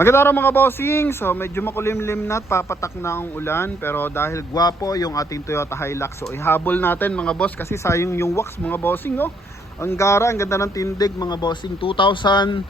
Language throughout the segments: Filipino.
Magandang araw mga bossing. So medyo makulimlim na at papatak na ang ulan, pero dahil gwapo yung ating Toyota Hilux, so ihabol natin mga boss kasi sayang yung wax mga bossing, oh. Ang gara, ang ganda ng tindig mga bossing. 2018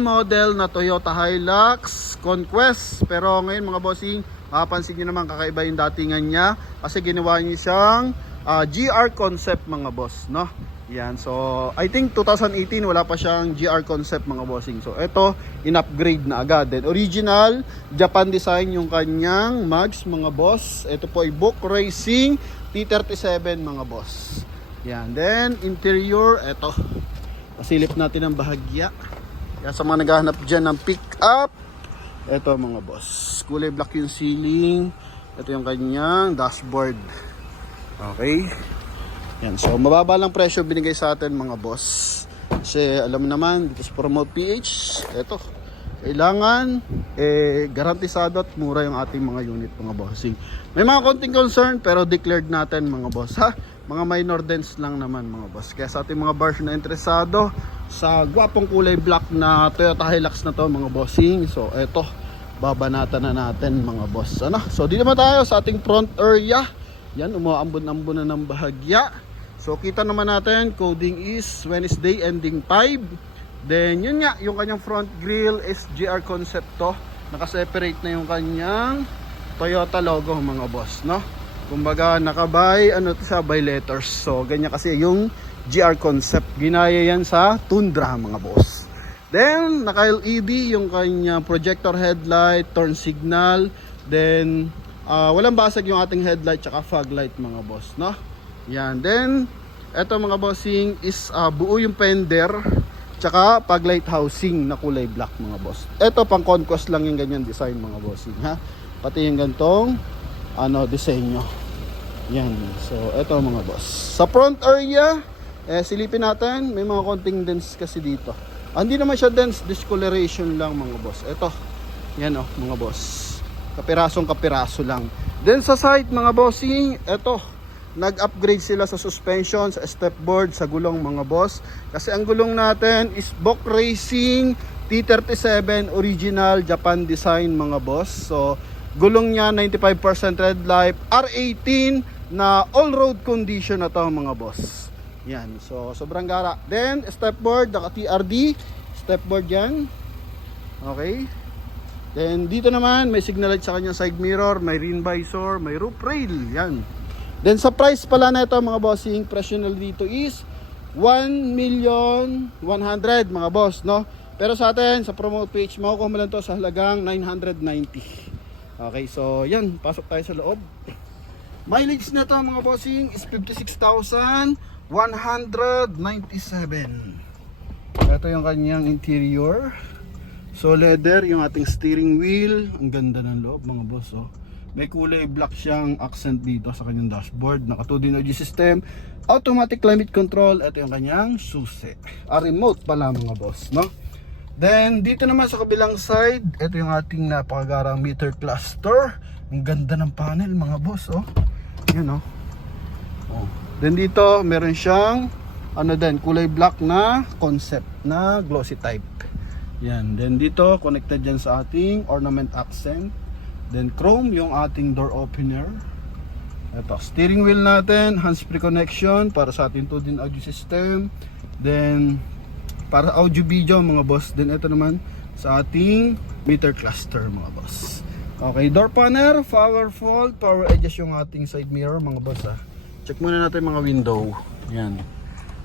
model na Toyota Hilux Conquest. Pero ngayon mga bossing, mapapansin niyo naman kakaiba yung datingan niya kasi ginawa niya siyang GR concept mga boss, no? Yan, so I think 2018 wala pa siyang GR concept mga bossing. So ito, in-upgrade na agad. Then original Japan design yung kanyang mags mga boss. Ito po ay Book Racing T37 mga boss. Yan, then interior, ito. Pasilip natin ang bahagya. Yan, sa mga naghahanap dyan ng pick up, ito mga boss. Kulay black yung ceiling. Ito yung kanyang dashboard. Okay. Yan, so mababa lang presyo binigay sa atin mga boss. Kasi alam naman dito sa Promote PH, eto, kailangan garantisado at mura yung ating mga unit mga bossing. May mga konting concern pero declared natin mga boss, ha. Mga minor dents lang naman mga boss. Kaya sa ating mga bars na interesado sa gwapong kulay black na Toyota Hilux na to mga bossing, so eto, babanatan na natin mga boss. Ano? So dito naman tayo sa ating front area. Yan, umaambon-ambon na ng bahagya. So kita naman natin, coding is Wednesday ending 5. Then yun nga, yung kanyang front grille is GR concept to. Naka-separate na yung kanyang Toyota logo mga boss, no? Kumbaga nakabay, ano to siya, by letters. So ganyan kasi yung GR concept. Ginaya yan sa Tundra mga boss. Then naka-LED yung kanyang projector headlight, turn signal. Then walang basag yung ating headlight tsaka fog light mga boss, no? Yan, then eto mga bossing is buo yung fender tsaka fog light housing na kulay black mga boss. Eto pang conquest lang yung ganyan design mga bossing, ha. Pati yung gantong disenyo. Yan, so eto mga boss. Sa front area, silipin natin, may mga konting dents kasi dito. Hindi naman siya dents, discoloration lang mga boss. Eto, yan mga boss. Kapirasong-kapiraso lang. Then sa side mga bossing, eto, nag-upgrade sila sa suspension, sa stepboard, sa gulong mga boss. Kasi ang gulong natin is Book Racing T37 original Japan design mga boss. So gulong niya 95% red life, R18 na all-road condition na to mga boss. Yan, so sobrang gara. Then stepboard, naka TRD stepboard yan. Okay. Then dito naman may signal light sa kanyang side mirror, may rain visor, may roof rail, yan. Then sa price pala na ito mga bossing, presyo na dito is 1,100,000 mga boss, no? Pero sa atin, sa promote page, makukuha mo lang to sa halagang 990. Okay, so yan, pasok tayo sa loob. Mileage na to mga bossing is 56,197. Ito yung kanyang interior. So leather, yung ating steering wheel. Ang ganda ng loob mga boss, oh. May kulay black siyang accent dito sa kanyang dashboard. Naka 2D energy system, automatic climate control. Ito yung kanyang susi. Remote pala mga boss, no? Then dito naman sa kabilang side, ito yung ating napakagarang meter cluster. Ang ganda ng panel mga boss, oh. Yan, oh. Then dito meron siyang kulay black na concept na glossy type. Yan. Then dito connected dyan sa ating ornament accent. Then chrome yung ating door opener. Ito, steering wheel natin, hands-free connection para sa ating 2D audio system. Then para audio video mga boss. Then ito naman sa ating meter cluster mga boss. Okay, door panel, power fold, power adjust yung ating side mirror mga boss, ha. Check muna natin mga window. Yan.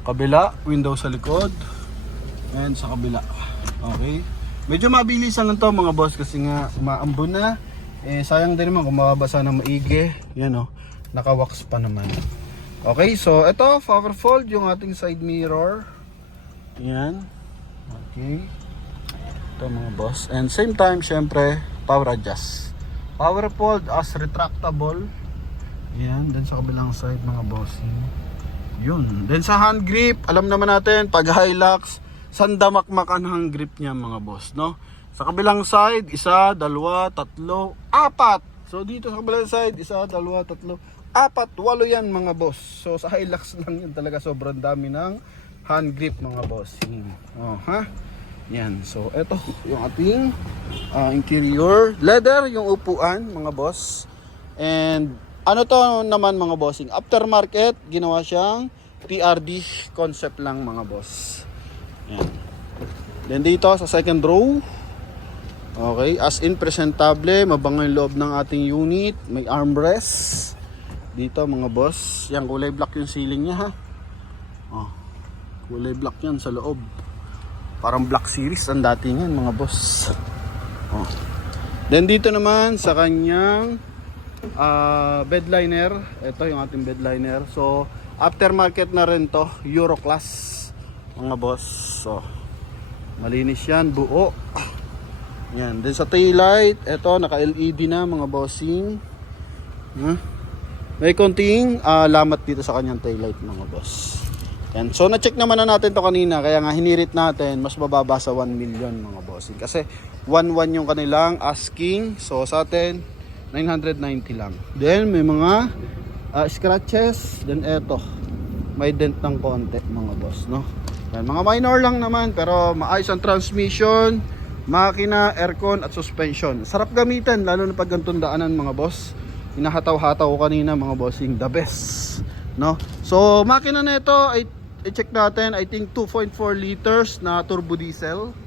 Kabila, window sa likod. And sa kabila. Okay. Medyo mabilisan lang to mga boss kasi nga umaambon na. Sayang din naman kung mababasa ng maigi. Yan, naka-wax pa naman. Okay, so ito, power fold yung ating side mirror. Yan. Okay. Ito mga boss. And same time, syempre, power adjust. Power fold as retractable. Yan. Then sa kabilang side mga boss. Yun. Then sa hand grip, alam naman natin, pag Hilux, sandamakmakan ang grip niya mga boss, no? Sa kabilang side, 1, 2, 3, 4. So dito sa kabilang side, 1, 2, 3, 4, 8 yan mga boss. So sa Hilux lang yun talaga, sobrang dami ng hand grip mga boss. Oh, ha? Yan. So ito yung ating Interior. Leather yung upuan, mga boss. And ano to naman mga bossing, aftermarket, ginawa siyang TRD concept lang mga boss. Yan. Then dito sa second row, okay, as in presentable, mabango yung loob ng ating unit. May armrest dito mga boss. Yan, kulay black yung ceiling niya ha. Oh, kulay black yan sa loob. Parang Black Series ang dating yan mga boss. Oh. Then dito naman sa kanyang bed liner. Ito yung ating bed liner. So aftermarket na rin to, Euro class mga boss. So malinis yan, buo. Yan. Then sa taillight, ito naka LED na mga bossing. May konting lamat dito sa kanyang taillight mga boss. Yan. So na-check naman na natin to kanina, kaya nga hinirit natin mas mababa sa 1 million mga bossing. Kasi 1.1 yung kanilang asking. So sa atin 990 lang. Then may mga scratches. Then eto, may dent ng konti mga boss, no? Yan, mga minor lang naman pero maayos ang transmission, makina, aircon at suspension. Sarap gamitin lalo na pag gantong daanan mga boss. Hinahataw-hataw ko kanina mga bossing, the best, no? So makina nito ay i-check natin, I think 2.4 liters na turbo diesel.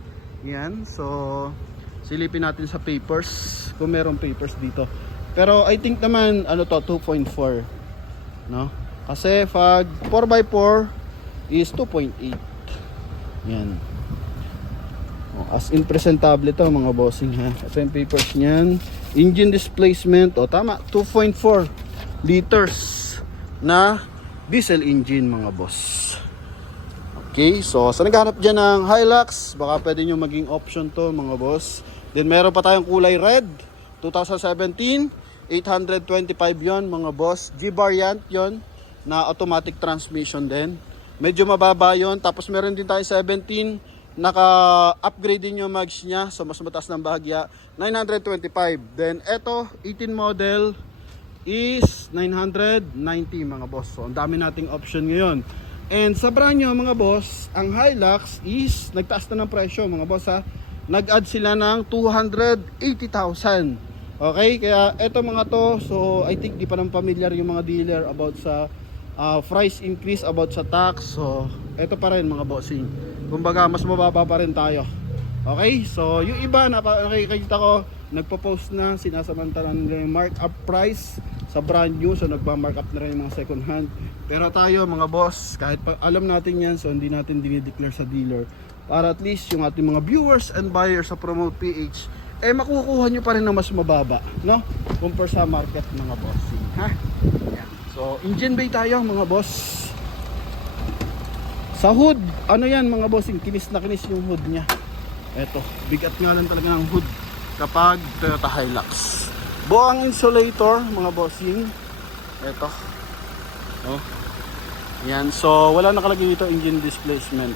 Yan, so silipin natin sa papers kung merong papers dito. Pero I think naman ano to, 2.4, no? Kasi pag 4x4 is 2.8. Yan. As in presentable ito mga bossing ha. Ito yung papers niyan. Engine displacement, o tama, 2.4 liters na diesel engine mga boss. Okay, so sa naghahanap dyan ng Hilux, baka pwede nyo maging option to mga boss. Then meron pa tayong kulay red, 2017, 825 yon mga boss. G-variant yon na automatic transmission din. Medyo mababa yon. Tapos meron din tayo 17, naka-upgrade din yung mags niya, so mas mataas ng bahagya, 925. Then eto 18 model is 990 mga boss. So ang dami nating option ngayon. And sa brand nyo mga boss, ang Hilux is nagtaas na ng presyo mga boss ha. Nag-add sila ng 280,000. Okay, kaya eto mga to, so I think di pa nang familiar yung mga dealer about sa price increase, about sa tax. So eto pa rin mga bossing, kumbaga mas mababa pa rin tayo. Okay, so yung iba nakikita ko nagpo-post na sinasamantalan nila yung markup price sa brand new, so nagba-markup na rin yung mga second hand. Pero tayo mga boss, kahit alam natin yan, so hindi natin dinideclare sa dealer para at least yung ating mga viewers and buyers sa Promote PH makukuha nyo pa rin na mas mababa, no? Compare sa market mga boss ha. Yan. So engine bay tayo mga boss. Sa hood, ano yan mga bossing, kinis na kinis yung hood nya. Eto, bigat nga lang talaga ng hood kapag Toyota Hilux. Buong insulator mga bossing. Eto. Oh. Yan, so wala nakalagay dito engine displacement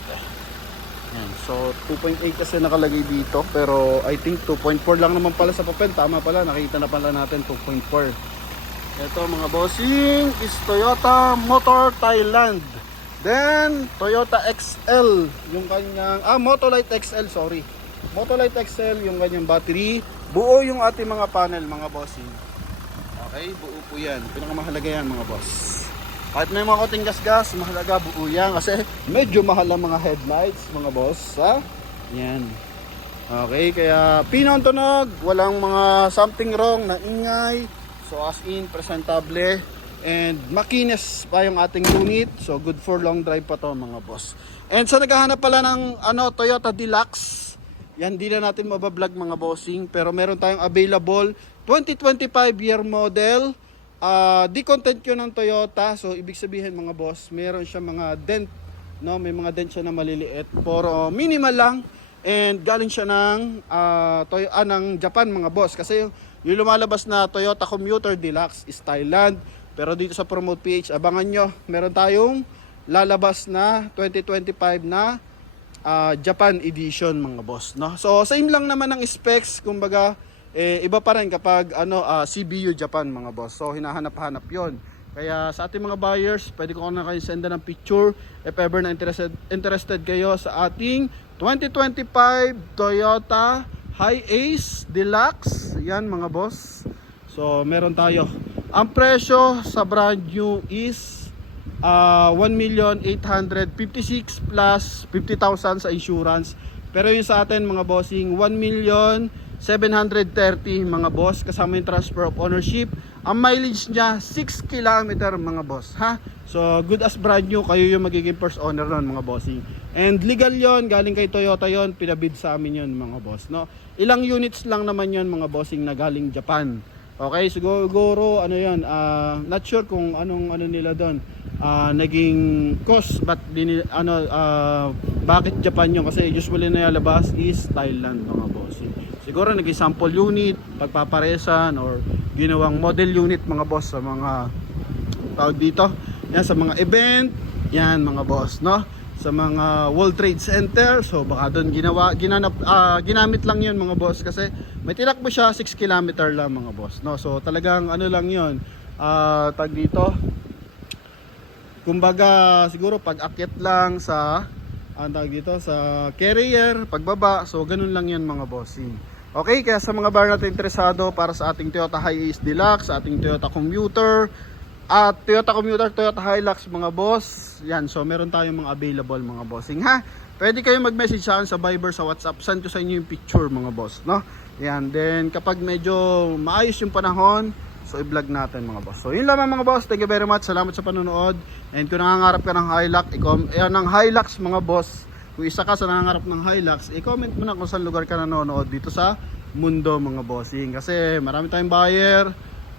Yan, so 2.8 kasi nakalagay dito, pero I think 2.4 lang naman pala sa papel. Tama pala, nakita na pala natin 2.4. Eto mga bossing is Toyota Motor Thailand. Then Toyota XL yung kanyang Motolite XL, sorry. Motolite XL yung kanyang battery. Buo yung ating mga panel mga bossing. Okay, buo po yan. Pinakamahalaga yan mga boss. Kahit may mga konting gas-gas, mahalaga buo yan kasi medyo mahal ang mga headlights mga boss ha? Yan. Okay, kaya pinong tunog, walang mga something wrong na ingay. So as in presentable and makinis pa yung ating unit. So good for long drive pa to mga boss. And sa naghahanap pala ng Toyota Deluxe, yan di na natin mabablog mga bossing, pero meron tayong available 2025 year model. Di-content yun ng Toyota. So ibig sabihin mga boss, meron siya mga dent, no? May mga dent siya na maliliit, pero minimal lang. And galing siya ng ng Japan mga boss. Kasi yung lumalabas na Toyota Commuter Deluxe is Thailand. Pero dito sa Promote PH, abangan nyo, meron tayong lalabas na 2025 na Japan edition mga boss, no? So same lang naman ng specs, kumbaga iba pa rin kapag CBU Japan mga boss. So hinahanap-hanap yon. Kaya sa ating mga buyers, pwede ko na kayo senda ng picture if ever na interested kayo sa ating 2025 Toyota High Ace Deluxe. Yan mga boss. So meron tayo. Ang presyo sa brand new is 1,856,000 plus 50,000 sa insurance. Pero yung sa atin mga bossing 1,730,000 mga boss, kasama yung transfer of ownership. Ang mileage niya 6 km mga boss, ha. So good as brand new, kayo yung magiging first owner nun mga bossing. And legal yon, galing kay Toyota yon, pinabid sa amin yon mga boss, no. Ilang units lang naman yon mga bossing na galing Japan. Okay, siguro ano yon, not sure kung anong ano nila doon. Naging cost, but bakit Japan yun? Kasi usually na labas is Thailand mga bossing. Siguro naging sample unit, pagpaparesan or ginawang model unit mga boss sa mga tawag dito. Yan sa mga event, yan mga boss, no? Sa mga World Trade Center, so baka doon ginamit lang yun mga boss kasi may tinakbo siya 6 km lang mga boss, no? So talagang ano lang yun, tag dito, kumbaga siguro pag-akyat lang sa dito sa carrier, pagbaba, so ganun lang yan mga bossing. Okay, kaya sa mga bar natin interesado para sa ating Toyota Hiace Deluxe, sa ating Toyota Commuter at Toyota Commuter, Toyota Hilux mga boss, yan, so meron tayong mga available mga bossing, ha. Pwede kayo mag-message sa akin sa Viber, sa WhatsApp, send ko sa inyo yung picture mga boss, no. Yan, then kapag medyo maayos yung panahon, so i-vlog natin mga boss. So yun lamang mga boss, thank you very much, salamat sa panonood. And kung nangangarap ka ng Hilux, ng Hilux mga boss, kung isa ka sa nangangarap ng Hilux, i-comment mo na kung saan lugar ka nanonood dito sa mundo mga bossing. Kasi marami tayong buyer,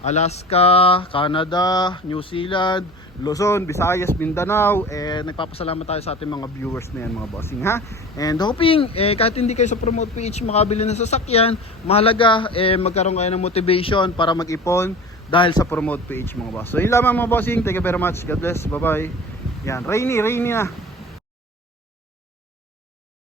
Alaska, Canada, New Zealand, Luzon, Visayas, Mindanao, nagpapasalamat tayo sa ating mga viewers na yan mga bossing, ha. And hoping kahit hindi kayo sa promote page makabili ng sasakyan, mahalaga magkaroon kayo ng motivation para mag-ipon dahil sa promote page mga boss. So yun lamang mga bossing, thank you very much, God bless, bye bye. Yan, rainy na.